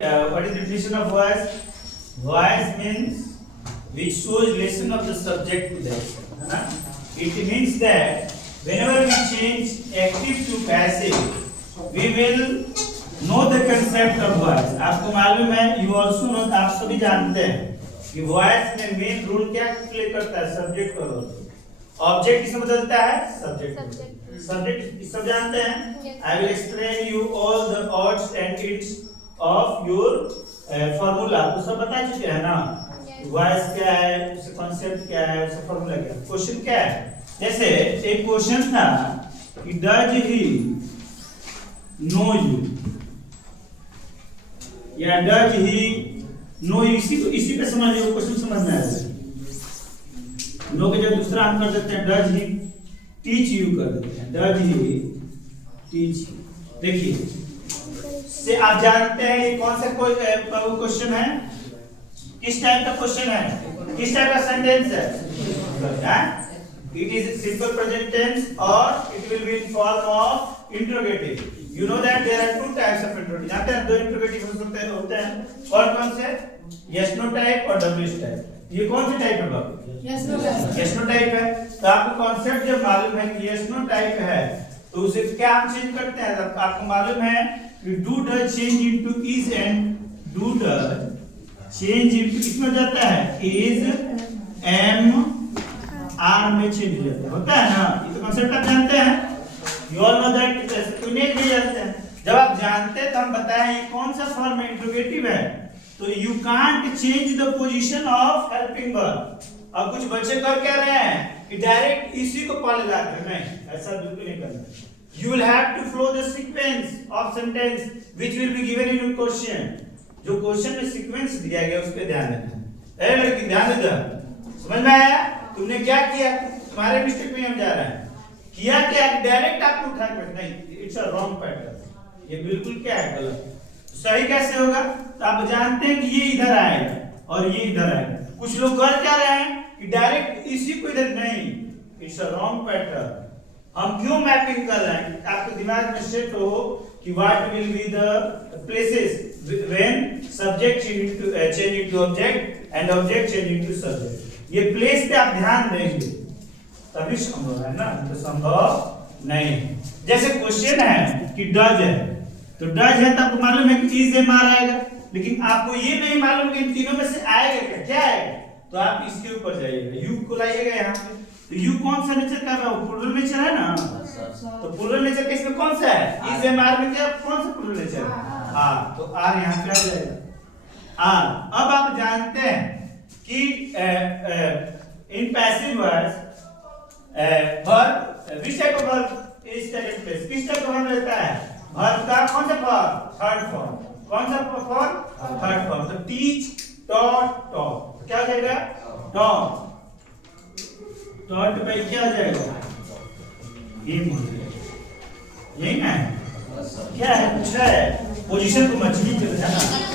What is the definition of voice? Voice means which shows relation of the subject to the action. It means that whenever we change active to passive, we will know the concept of voice. आपको मालूम है, you also know, आप सभी जानते हैं कि voice में main role क्या play करता है? Subject का role. Object किसे बदलता है? Subject. Subject सब जानते हैं. I will explain you all the odds and ends of your formula. तो सब बता चुके हैं ना? Voice क्या है, उसका concept क्या है, उसका formula क्या है? Question क्या है? जैसे एक क्वेश्चन था कि does he know you या does he know you, इसी पे समझ लो, क्वेश्चन समझना है. नो के जब दूसरा हम कर देते हैं does he teach you कर देते हैं, does he teach you. देखिए से आप जानते हैं ये कौन सा कोई क्वेश्चन है, किस टाइप का क्वेश्चन है, किस टाइप का सेंटेंस है? It is simple present tense or it will be in form of interrogative. You know that there are two types of interrogative. जानते हैं दो interrogative होते हैं कौन कौन से? Yes no type और WH type. ये कौन से टाइप है बाबू? Yes no type. Yes no type है. तो आपको कॉन्सेप्ट जब मालूम है कि yes no type है तो उसे क्या हम चेंज करते हैं? जब आपको मालूम है कि do does change into is and do does change into किसमें जाता है? is am आर में चेंज हो जाता है, होता है ना? ये तो कांसेप्ट आप जानते हैं. You all know that. क्यों नहीं जानते हैं? जब आप जानते हैं तो हम बताएं ये कौन सा फॉर्म है, इंट्रोगेटिव है, तो you can't change the position of helping verb. अब कुछ बच्चे कर क्या रहे हैं कि डायरेक्ट इसी को पढ़ जाते हैं. नहीं, ऐसा बिल्कुल नहीं करना. You will have to flow the sequence of sentence which will be given in your question. जो क्वेश्चन में सीक्वेंस दिया गया उस पे ध्यान देना. ए लड़की ध्यान दे जा. समझ में आया? तुमने क्या किया? तुम्हारे मिस्टेक में हम जा रहे हैं. किया क्या? डायरेक्ट आपको उठा के नहीं, इट्स अ रॉन्ग पैटर्न. ये बिल्कुल क्या है? गलत. सही कैसे होगा? तो आप जानते हैं कि ये इधर आएगा और ये इधर आएगा. कुछ लोग कर क्या रहे हैं कि डायरेक्ट इसी को इधर नहीं, इट्स अ रॉन्ग पैटर्न. हम क्यों मैपिंग कर रहे हैं? आपके दिमाग में सेट हो कि what will be the places when subject change into object and object change into subject. ये प्लेस पे आप ध्यान देंगे तभी संभव है ना, तो संभव नहीं. जैसे क्वेश्चन है कि डज है, तो डज है तो आपको मालूम है कि इज एम आर आएगा, लेकिन आपको ये नहीं मालूम कि इन तीनों में से आएगा क्या, क्या आएगा. तो आप इसके ऊपर जाइएगा, यू को लाइएगा यहाँ पे. तो यू कौन सा नेचर का है? प्लूरल नेचर है ना. तो प्लूरल नेचर किसमें कौन सा है? इज एम आर में क्या कौन सा प्लूरल नेचर है? हाँ, तो आर यहाँ पे आ जाएगा. आर. अब आप जानते हैं कि in passive words verb which type of verb is taken place? किस टाइप का verb रहता है? verb का कौन सा form? Third form. कौन सा फॉर्म? Third form. तो teach, taught, taught क्या हो जाएगा? taught. taught by क्या हो जाएगा? यही ना है? क्या है? पूछा है पोजीशन को मछली चल जाना.